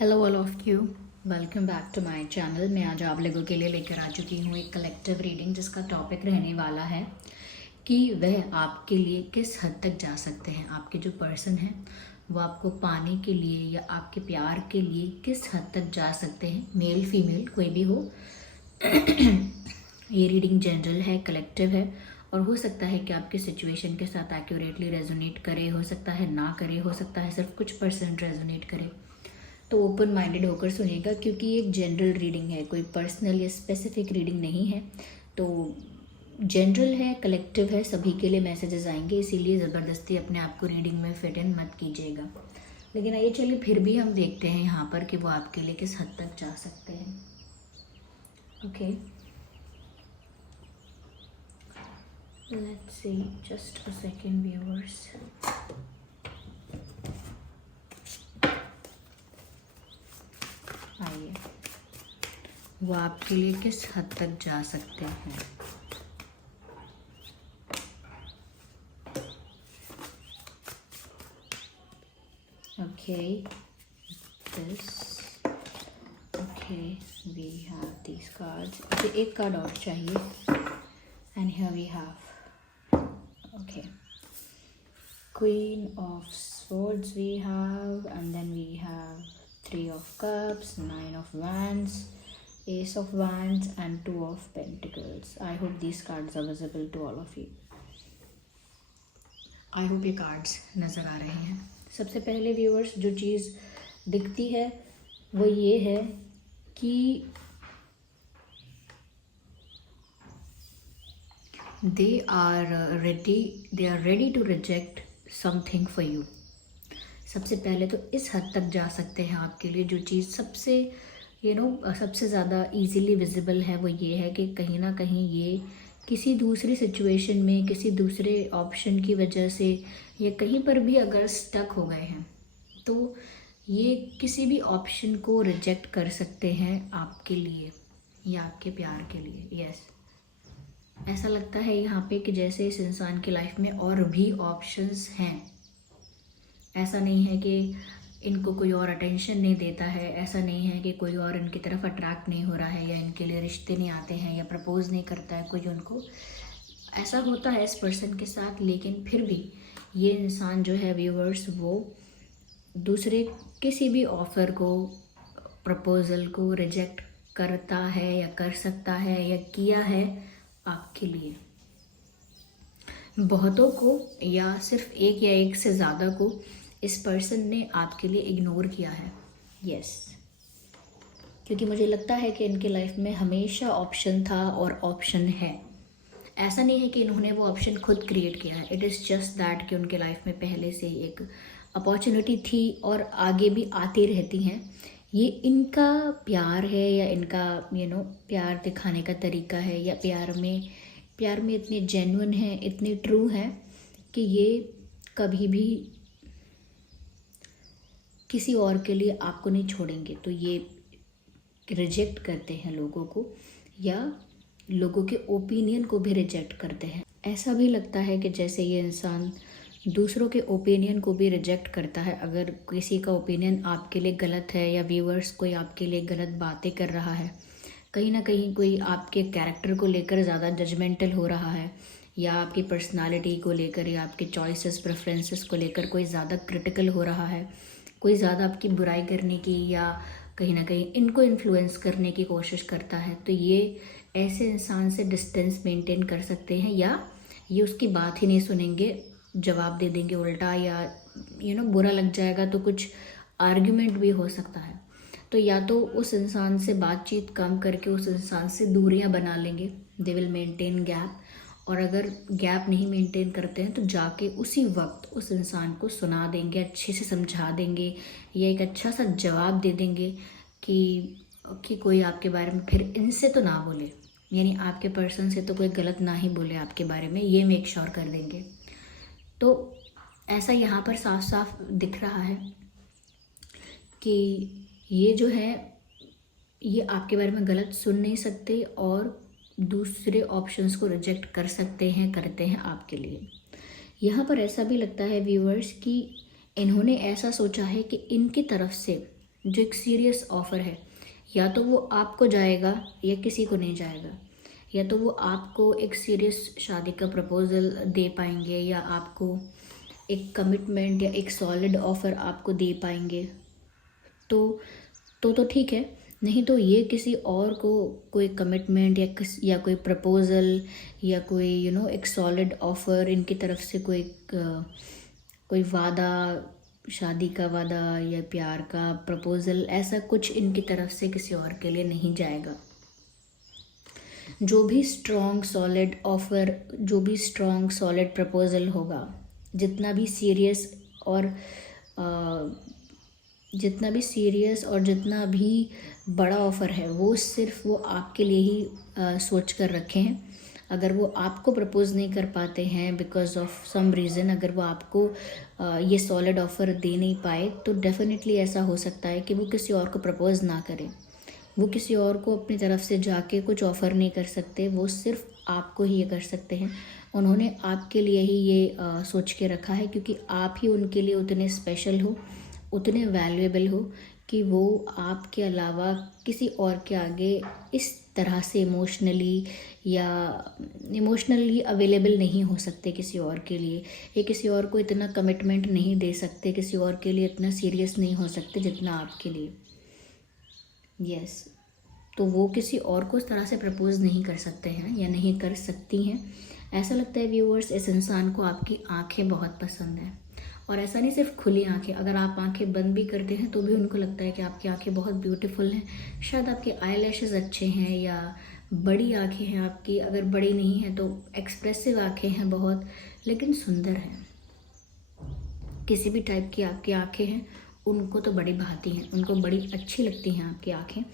Hello all of you, welcome back to my channel. मैं आज आप लोगों के लिए लेकर आ चुकी हूँ एक कलेक्टिव रीडिंग जिसका टॉपिक रहने वाला है कि वह आपके लिए किस हद तक जा सकते हैं। आपके जो पर्सन हैं वो आपको पाने के लिए या आपके प्यार के लिए किस हद तक जा सकते हैं, मेल फीमेल कोई भी हो। ये रीडिंग जनरल है, कलेक्टिव है और हो सकता है कि आपके सिचुएशन के साथ एक्यूरेटली रेजोनेट करे, हो सकता है ना करे, हो सकता है सिर्फ कुछ परसेंट रेजोनेट करे। तो ओपन माइंडेड होकर सुनिएगा क्योंकि ये एक जनरल रीडिंग है, कोई पर्सनल या स्पेसिफिक रीडिंग नहीं है। तो जनरल है, कलेक्टिव है, सभी के लिए मैसेजेस आएंगे, इसीलिए ज़बरदस्ती अपने आप को रीडिंग में फिट इन मत कीजिएगा। लेकिन आइए चलिए फिर भी हम देखते हैं यहाँ पर कि वो आपके लिए किस हद तक जा सकते हैं। Okay, let's see, just a second viewers. आइए, वो आपके लिए किस हद तक जा सकते हैं। Okay, this, okay, we have these cards. मुझे एक कार्ड और चाहिए and here we have, okay, queen of swords we have and then we have 3 of cups, 9 of wands, ace of wands and 2 of pentacles. I hope these cards are visible to all of you. I hope ये cards नज़र आ रहे हैं। सबसे पहले viewers जो चीज़ दिखती है वो ये है कि they are ready to reject something for you. सबसे पहले तो इस हद तक जा सकते हैं आपके लिए। जो चीज़ सबसे सबसे ज़्यादा इजीली विजिबल है वो ये है कि कहीं ना कहीं ये किसी दूसरी सिचुएशन में, किसी दूसरे ऑप्शन की वजह से या कहीं पर भी अगर स्टक हो गए हैं तो ये किसी भी ऑप्शन को रिजेक्ट कर सकते हैं आपके लिए या आपके प्यार के लिए। यस, ऐसा लगता है यहाँ पे कि जैसे इस इंसान की लाइफ में और भी ऑप्शंस हैं। ऐसा नहीं है कि इनको कोई और अटेंशन नहीं देता है, ऐसा नहीं है कि कोई और इनकी तरफ अट्रैक्ट नहीं हो रहा है या इनके लिए रिश्ते नहीं आते हैं या प्रपोज नहीं करता है कोई उनको। ऐसा होता है इस पर्सन के साथ, लेकिन फिर भी ये इंसान जो है व्यूअर्स वो दूसरे किसी भी ऑफ़र को, प्रपोज़ल को रिजेक्ट करता है या कर सकता है या किया है आपके लिए। बहुतों को या सिर्फ एक या एक से ज़्यादा को इस पर्सन ने आपके लिए इग्नोर किया है। यस, क्योंकि मुझे लगता है कि इनके लाइफ में हमेशा ऑप्शन था और ऑप्शन है। ऐसा नहीं है कि इन्होंने वो ऑप्शन खुद क्रिएट किया है, इट इज़ जस्ट दैट कि उनके लाइफ में पहले से ही एक अपॉर्चुनिटी थी और आगे भी आती रहती हैं। ये इनका प्यार है या इनका प्यार दिखाने का तरीका है या प्यार में इतने जेन्युइन हैं, इतने ट्रू हैं कि ये कभी भी किसी और के लिए आपको नहीं छोड़ेंगे। तो ये रिजेक्ट करते हैं लोगों को या लोगों के ओपिनियन को भी रिजेक्ट करते हैं। ऐसा भी लगता है कि जैसे ये इंसान दूसरों के ओपिनियन को भी रिजेक्ट करता है। अगर किसी का ओपिनियन आपके लिए गलत है या व्यूअर्स कोई आपके लिए गलत बातें कर रहा है, कहीं ना कहीं कोई आपके कैरेक्टर को लेकर ज़्यादा जजमेंटल हो रहा है या आपकी पर्सनालिटी को लेकर या आपके चॉइसेस प्रेफरेंसेस को लेकर कोई ज़्यादा क्रिटिकल हो रहा है, कोई ज़्यादा आपकी बुराई करने की या कहीं ना कहीं इनको इन्फ्लुएंस करने की कोशिश करता है, तो ये ऐसे इंसान से डिस्टेंस मेंटेन कर सकते हैं या ये उसकी बात ही नहीं सुनेंगे, जवाब दे देंगे उल्टा या बुरा लग जाएगा तो कुछ आर्ग्यूमेंट भी हो सकता है। तो या तो उस इंसान से बातचीत कम करके उस इंसान से दूरियां बना लेंगे, दे विल मेंटेन गैप। और अगर गैप नहीं मेंटेन करते हैं तो जाके उसी वक्त उस इंसान को सुना देंगे, अच्छे से समझा देंगे या एक अच्छा सा जवाब दे देंगे कि कोई आपके बारे में फिर इनसे तो ना बोले, यानी आपके पर्सन से तो कोई गलत ना ही बोले आपके बारे में, ये मेक श्योर कर देंगे। तो ऐसा यहाँ पर साफ साफ दिख रहा है कि ये जो है ये आपके बारे में गलत सुन नहीं सकते और दूसरे ऑप्शंस को रिजेक्ट कर सकते हैं, करते हैं आपके लिए। यहाँ पर ऐसा भी लगता है व्यूअर्स कि इन्होंने ऐसा सोचा है कि इनकी तरफ से जो एक सीरियस ऑफ़र है, या तो वो आपको जाएगा या किसी को नहीं जाएगा। या तो वो आपको एक सीरियस शादी का प्रपोज़ल दे पाएंगे, या आपको एक कमिटमेंट या एक सॉलिड ऑफ़र आपको दे पाएंगे, तो ठीक है। नहीं तो ये किसी और को कोई कमिटमेंट या कोई प्रपोज़ल या कोई एक सॉलिड ऑफ़र, इनकी तरफ से कोई वादा, शादी का वादा या प्यार का प्रपोज़ल, ऐसा कुछ इनकी तरफ से किसी और के लिए नहीं जाएगा। जो भी स्ट्रॉन्ग सॉलिड ऑफ़र, जो भी स्ट्रॉन्ग सॉलिड प्रपोज़ल होगा, जितना भी सीरियस और जितना भी बड़ा ऑफ़र है, वो सिर्फ वो आपके लिए ही सोच कर रखे हैं। अगर वो आपको प्रपोज़ नहीं कर पाते हैं बिकॉज़ ऑफ सम रीज़न, अगर वो आपको ये सॉलिड ऑफ़र दे नहीं पाए, तो डेफ़िनेटली ऐसा हो सकता है कि वो किसी और को प्रपोज़ ना करें। वो किसी और को अपनी तरफ से जाके कुछ ऑफ़र नहीं कर सकते, वो सिर्फ आपको ही ये कर सकते हैं। उन्होंने आपके लिए ही ये सोच के रखा है, क्योंकि आप ही उनके लिए उतने स्पेशल हो, उतने वैल्यूएबल हो कि वो आपके अलावा किसी और के आगे इस तरह से इमोशनली अवेलेबल नहीं हो सकते किसी और के लिए। ये किसी और को इतना कमिटमेंट नहीं दे सकते, किसी और के लिए इतना सीरियस नहीं हो सकते जितना आपके लिए। यस, तो वो किसी और को इस तरह से प्रपोज़ नहीं कर सकते हैं या नहीं कर सकती हैं। ऐसा लगता है व्यूअर्स, इस इंसान को आपकी आंखें बहुत पसंद हैं। और ऐसा नहीं सिर्फ खुली आंखें, अगर आप आंखें बंद भी करते हैं तो भी उनको लगता है कि आपकी आंखें बहुत ब्यूटीफुल हैं। शायद आपके आईलैशेस अच्छे हैं या बड़ी आंखें हैं आपकी, अगर बड़ी नहीं हैं तो एक्सप्रेसिव आंखें हैं बहुत, लेकिन सुंदर हैं। किसी भी टाइप की आपकी आंखें हैं, उनको तो बड़ी भाती हैं, उनको बड़ी अच्छी लगती हैं आपकी आंखें,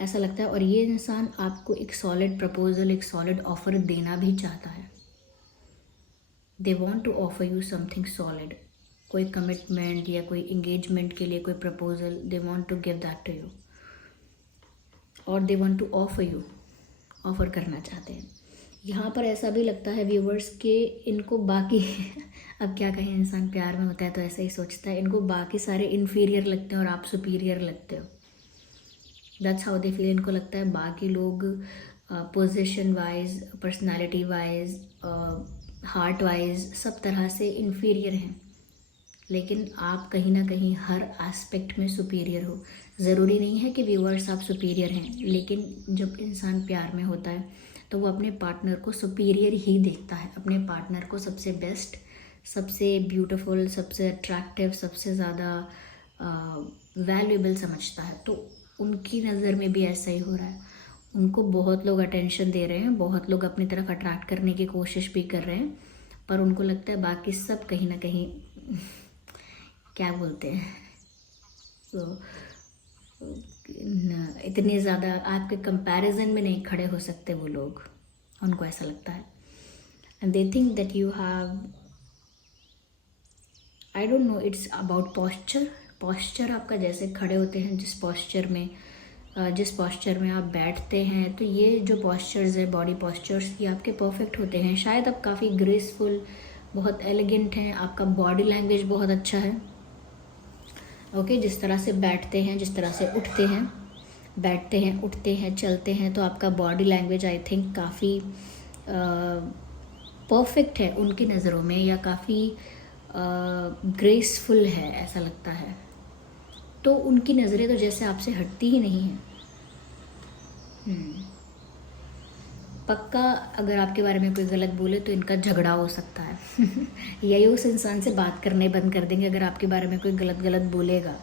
ऐसा लगता है। और ये इंसान आपको एक सॉलिड प्रपोज़ल, एक सॉलिड ऑफ़र देना भी चाहता है। They want to offer you something solid, कोई कमिटमेंट या कोई इंगेजमेंट के लिए कोई proposal, they want to give that to you, और दे वांट टू ऑफ़र करना चाहते हैं। यहाँ पर ऐसा भी लगता है व्यूवर्स कि इनको बाकी अब क्या कहें, इंसान प्यार में होता है तो ऐसा ही सोचता है, इनको बाकी सारे इन्फीरियर लगते हैं और आप सुपीरियर लगते हो। That's how they feel. इनको लगता है बाकी लोग position wise, personality wise, heart wise, सब तरह से इन्फीरियर हैं, लेकिन आप कहीं ना कहीं हर एस्पेक्ट में सुपीरियर हो। ज़रूरी नहीं है कि व्यूअर्स आप सुपीरियर हैं, लेकिन जब इंसान प्यार में होता है तो वो अपने पार्टनर को सुपीरियर ही देखता है, अपने पार्टनर को सबसे बेस्ट, सबसे ब्यूटीफुल, सबसे अट्रैक्टिव, सबसे ज़्यादा वैल्यूएबल समझता है। तो उनकी नज़र में भी ऐसा ही हो रहा है। उनको बहुत लोग अटेंशन दे रहे हैं, बहुत लोग अपनी तरफ अट्रैक्ट करने की कोशिश भी कर रहे हैं, पर उनको लगता है बाकी सब कहीं ना कहीं क्या बोलते हैं, तो इतने ज़्यादा आपके कंपैरिजन में नहीं खड़े हो सकते वो लोग, उनको ऐसा लगता है। And they think that you have, I don't know, it's about posture आपका जैसे खड़े होते हैं, जिस पॉस्चर में आप बैठते हैं, तो ये जो पॉस्चर्स है, बॉडी पॉस्चर्स, ये आपके परफेक्ट होते हैं। शायद आप काफ़ी ग्रेसफुल, बहुत एलिगेंट हैं, आपका बॉडी लैंग्वेज बहुत अच्छा है। ओके, जिस तरह से बैठते हैं, जिस तरह से उठते हैं, बैठते हैं, उठते हैं, चलते हैं, तो आपका बॉडी लैंग्वेज आई थिंक काफ़ी परफेक्ट है उनकी नज़रों में, या काफ़ी ग्रेसफुल है ऐसा लगता है। तो उनकी नज़रें तो जैसे आपसे हटती ही नहीं हैं। पक्का अगर आपके बारे में कोई गलत बोले तो इनका झगड़ा हो सकता है यही उस इंसान से बात करने बंद कर देंगे अगर आपके बारे में कोई गलत बोलेगा।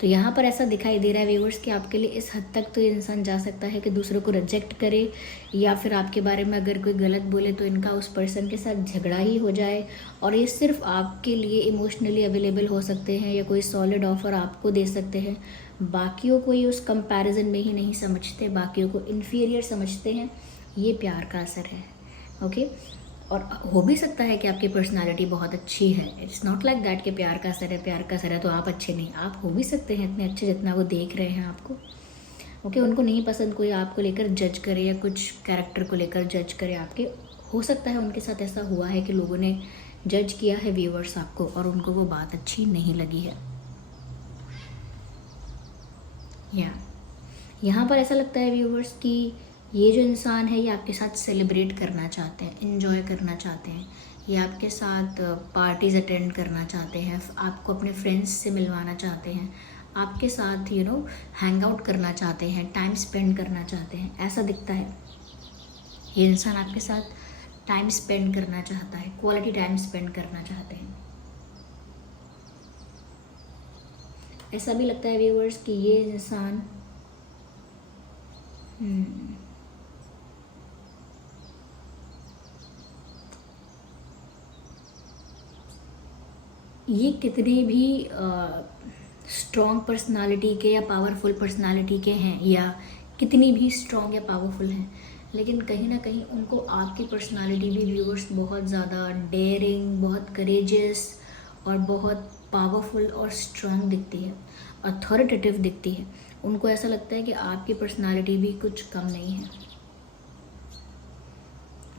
तो यहाँ पर ऐसा दिखाई दे रहा है व्यूवर्स कि आपके लिए इस हद तक तो ये इंसान जा सकता है कि दूसरों को रिजेक्ट करे, या फिर आपके बारे में अगर कोई गलत बोले तो इनका उस पर्सन के साथ झगड़ा ही हो जाए, और ये सिर्फ आपके लिए इमोशनली अवेलेबल हो सकते हैं या कोई सॉलिड ऑफर आपको दे सकते हैं। बाकियों को ये उस कंपैरिजन में ही नहीं समझते, बाकियों को इन्फीरियर समझते हैं। ये प्यार का असर है। ओके, और हो भी सकता है कि आपकी पर्सनालिटी बहुत अच्छी है, इट्स नॉट लाइक दैट कि प्यार का असर है, प्यार का असर है तो आप अच्छे नहीं, आप हो भी सकते हैं इतने अच्छे जितना वो देख रहे हैं आपको। ओके, उनको नहीं पसंद कोई आपको लेकर जज करे या कुछ कैरेक्टर को लेकर जज करे आपके। हो सकता है उनके साथ ऐसा हुआ है कि लोगों ने जज किया है व्यूअर्स आपको, और उनको वो बात अच्छी नहीं लगी है। या यहाँ पर ऐसा लगता है व्यूवर्स कि ये जो इंसान है ये आपके साथ सेलिब्रेट करना चाहते हैं, इन्जॉय करना चाहते हैं, ये आपके साथ पार्टीज़ अटेंड करना चाहते हैं, आपको अपने फ्रेंड्स से मिलवाना चाहते हैं, आपके साथ हैंग आउट करना चाहते हैं, टाइम स्पेंड करना चाहते हैं, ऐसा दिखता है। ये इंसान आपके साथ टाइम स्पेंड करना चाहता है, क्वालिटी टाइम स्पेंड करना चाहते हैं। ऐसा भी लगता है व्यूवर्स कि ये इंसान ये कितने भी स्ट्रॉन्ग पर्सनालिटी के या पावरफुल पर्सनालिटी के हैं, या कितनी भी स्ट्रॉन्ग या पावरफुल हैं, लेकिन कहीं ना कहीं उनको आपकी पर्सनालिटी भी व्यूअर्स बहुत ज़्यादा डेयरिंग, बहुत करेजियस और बहुत पावरफुल और स्ट्रॉन्ग दिखती है, अथॉरिटेटिव दिखती है। उनको ऐसा लगता है कि आपकी पर्सनालिटी भी कुछ कम नहीं है।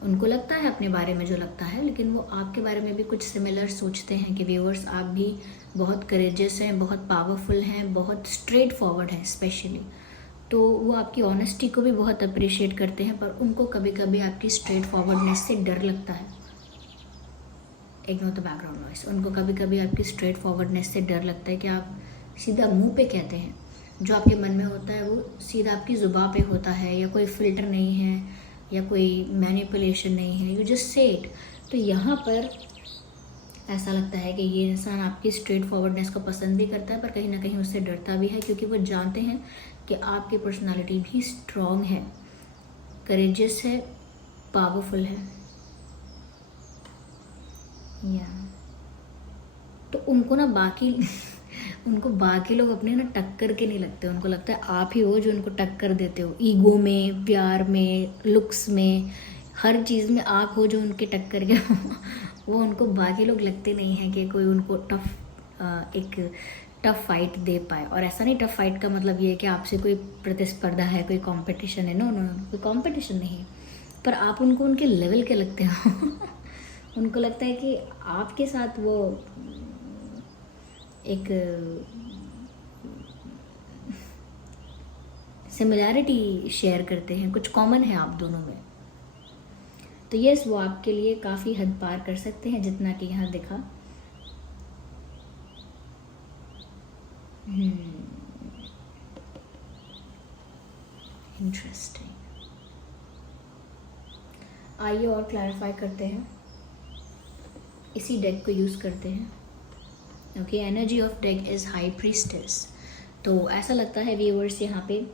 उनको लगता है अपने बारे में जो लगता है, लेकिन वो आपके बारे में भी कुछ सिमिलर सोचते हैं कि व्यूअर्स आप भी बहुत करेजियस हैं, बहुत पावरफुल हैं, बहुत स्ट्रेट फॉरवर्ड हैं स्पेशली। तो वो आपकी ऑनेस्टी को भी बहुत अप्रिशिएट करते हैं, पर उनको कभी कभी आपकी स्ट्रेट फॉरवर्डनेस से डर लगता है। Ignore the background noise. उनको कभी कभी आपकी स्ट्रेट फॉरवर्डनेस से डर लगता है कि आप सीधा मुंह पे कहते हैं, जो आपके मन में होता है वो सीधा आपकी ज़ुबान पे होता है, या कोई फ़िल्टर नहीं है या कोई मैनिपुलेशन नहीं है, यू जस्ट से इट। तो यहाँ पर ऐसा लगता है कि ये इंसान आपकी स्ट्रेट फॉरवर्डनेस को पसंद भी करता है, पर कहीं ना कहीं उससे डरता भी है, क्योंकि वो जानते हैं कि आपकी पर्सनालिटी भी स्ट्रॉन्ग है, करेजियस है, पावरफुल है। या तो उनको ना उनको बाकी लोग अपने ना टक्कर के नहीं लगते। उनको लगता है आप ही हो जो उनको टक्कर देते हो, ईगो में, प्यार में, लुक्स में, हर चीज़ में आप हो जो उनके टक्कर के वो उनको बाकी लोग लगते नहीं हैं कि कोई उनको एक टफ फाइट दे पाए। और ऐसा नहीं, टफ फाइट का मतलब ये है कि आपसे कोई प्रतिस्पर्धा है, कोई कंपटीशन है। नो नो, कोई कंपटीशन नहीं, पर आप उनको उनके लेवल के लगते हो उनको लगता है कि आपके साथ वो एक सिमिलैरिटी शेयर करते हैं, कुछ कॉमन है आप दोनों में। तो यस, वो आपके लिए काफ़ी हद पार कर सकते हैं, जितना कि यहाँ दिखा। इंटरेस्टिंग। आइए और क्लैरिफाई करते हैं, इसी डेक को यूज़ करते हैं। Okay, energy of deck is high priestess. तो ऐसा लगता है व्यूअर्स यहाँ पे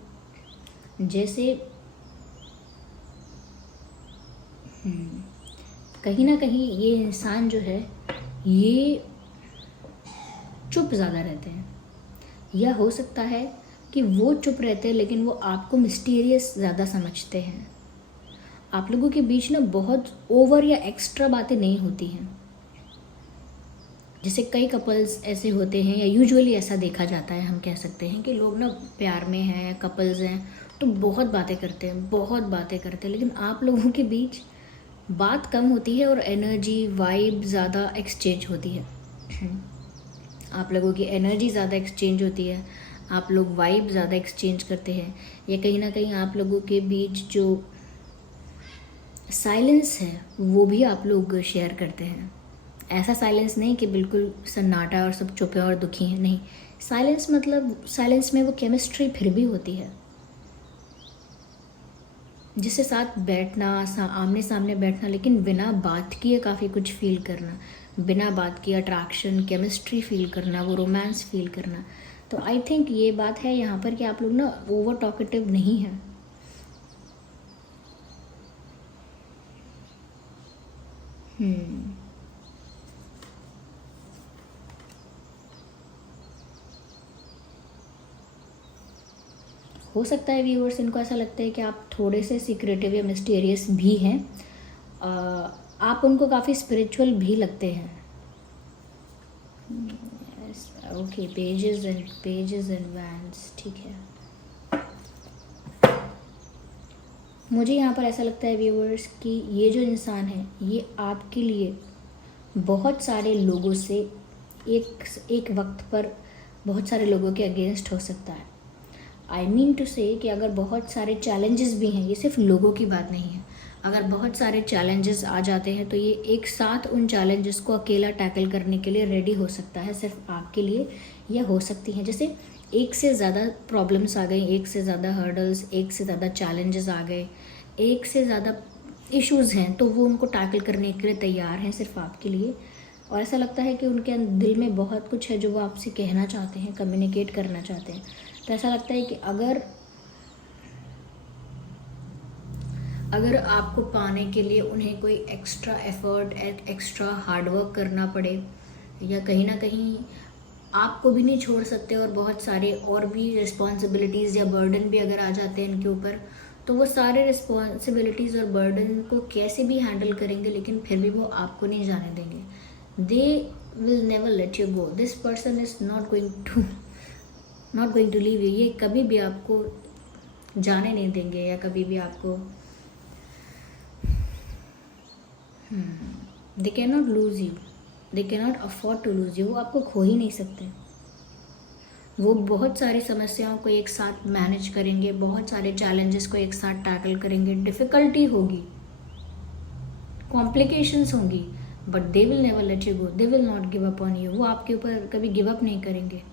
जैसे कहीं ना कहीं ये इंसान जो है ये चुप ज़्यादा रहते हैं, या हो सकता है कि वो चुप रहते हैं लेकिन वो आपको मिस्टीरियस ज़्यादा समझते हैं। आप लोगों के बीच ना बहुत ओवर या एक्स्ट्रा बातें नहीं होती हैं। जैसे कई कपल्स ऐसे होते हैं, या यूजुअली ऐसा देखा जाता है, हम कह सकते हैं कि लोग ना प्यार में हैं, कपल्स हैं, तो बहुत बातें करते हैं, बहुत बातें करते हैं, लेकिन आप लोगों के बीच बात कम होती है और एनर्जी, वाइब ज़्यादा एक्सचेंज होती है। आप लोगों की एनर्जी ज़्यादा एक्सचेंज होती है, आप लोग वाइब ज़्यादा एक्सचेंज करते हैं, या कहीं ना कहीं आप लोगों के बीच जो साइलेंस है वो भी आप लोग शेयर करते हैं। ऐसा साइलेंस नहीं कि बिल्कुल सन्नाटा और सब चुप है और दुखी हैं, नहीं। साइलेंस मतलब साइलेंस में वो केमिस्ट्री फिर भी होती है, जिससे साथ बैठना, आमने सामने बैठना, लेकिन बिना बात किए काफ़ी कुछ फील करना, बिना बात किए अट्रैक्शन, केमिस्ट्री फील करना, वो रोमांस फील करना। तो आई थिंक ये बात है यहाँ पर कि आप लोग ना ओवर टॉकेटिव नहीं हैं। हो सकता है व्यूअर्स इनको ऐसा लगता है कि आप थोड़े से सीक्रेटिव या मिस्टीरियस भी हैं। आप उनको काफ़ी स्पिरिचुअल भी लगते हैं। ओके, पेजेस एंड वैंड्स, ठीक है। मुझे यहाँ पर ऐसा लगता है व्यूअर्स कि ये जो इंसान है ये आपके लिए बहुत सारे लोगों से एक वक्त पर बहुत सारे लोगों के अगेंस्ट हो सकता है। आई मीन टू से कि अगर बहुत सारे चैलेंजेस भी हैं, ये सिर्फ लोगों की बात नहीं है, अगर बहुत सारे चैलेंजेस आ जाते हैं तो ये एक साथ उन चैलेंजेस को अकेला टैकल करने के लिए रेडी हो सकता है, सिर्फ आपके लिए, या हो सकती हैं। जैसे एक से ज़्यादा प्रॉब्लम्स आ गई, एक से ज़्यादा हर्डल्स, एक से ज़्यादा चैलेंजेस आ गए, एक से ज़्यादा इश्यूज़ हैं, तो वो उनको टैकल करने के लिए तैयार हैं सिर्फ आपके लिए। और ऐसा लगता है कि उनके दिल में बहुत कुछ है जो वो आपसे कहना चाहते हैं, कम्युनिकेट करना चाहते हैं। तो ऐसा लगता है कि अगर आपको पाने के लिए उन्हें कोई एक्स्ट्रा एफर्ट, एक्स्ट्रा हार्डवर्क करना पड़े, या कहीं ना कहीं आपको भी नहीं छोड़ सकते और बहुत सारे और भी रिस्पॉन्सिबिलिटीज़ या बर्डन भी अगर आ जाते हैं इनके ऊपर, तो वो सारे रिस्पॉन्सिबिलिटीज़ और बर्डन को कैसे भी हैंडल करेंगे, लेकिन फिर भी वो आपको नहीं जाने देंगे। They will never let you go. This person is not going to leave you. ये कभी भी आपको जाने नहीं देंगे, या कभी भी आपको they can not lose you, they can not afford to lose you. वो आपको खो ही नहीं सकते। वो बहुत सारी समस्याओं को एक साथ मैनेज करेंगे, बहुत सारे चैलेंजेस को एक साथ टैकल करेंगे, डिफ़िकल्टी होगी, कॉम्प्लिकेशंस होंगी, but they will never let you go, they will not give up on you. वो आपके ऊपर कभी गिव अप नहीं करेंगे।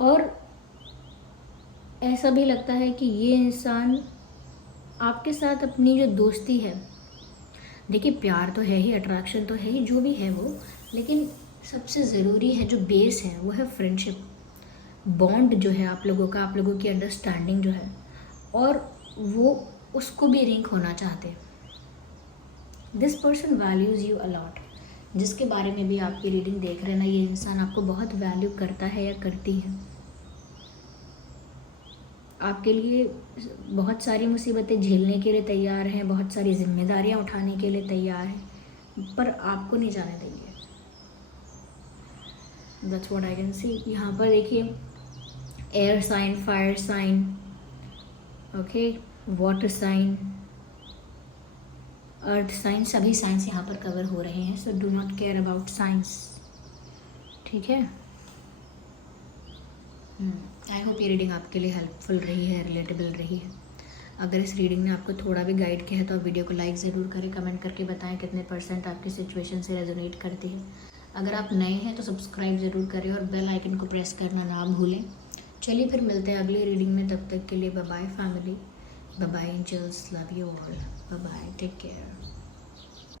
और ऐसा भी लगता है कि ये इंसान आपके साथ अपनी जो दोस्ती है, देखिए प्यार तो है ही, अट्रैक्शन तो है ही, जो भी है वो, लेकिन सबसे ज़रूरी है जो बेस है वो है फ्रेंडशिप, बॉन्ड जो है आप लोगों का, आप लोगों की अंडरस्टैंडिंग जो है, और वो उसको भी रिंक होना चाहते हैं। This person values you a lot. जिसके बारे में भी आपकी रीडिंग देख रहे हैं ना, ये इंसान आपको बहुत वैल्यू करता है या करती है। आपके लिए बहुत सारी मुसीबतें झेलने के लिए तैयार हैं, बहुत सारी जिम्मेदारियां उठाने के लिए तैयार हैं, पर आपको नहीं जाने देंगे। That's what I can see. यहाँ पर देखिए air sign, fire sign, okay, water sign, earth sign, सभी साइंस यहाँ पर कवर हो रहे हैं। So do not care about signs, ठीक है। आई होप ये रीडिंग आपके लिए हेल्पफुल रही है, रिलेटेबल रही है। अगर इस रीडिंग ने आपको थोड़ा भी गाइड किया है तो आप वीडियो को लाइक ज़रूर करें, कमेंट करके बताएं कितने % आपकी सिचुएशन से रेजोनेट करती है। अगर आप नए हैं तो सब्सक्राइब ज़रूर करें और बेल आइकन को प्रेस करना ना भूलें। चलिए फिर मिलते हैं अगली रीडिंग में, तब तक के लिए bye bye family, bye bye angels, love you all, bye bye, take care.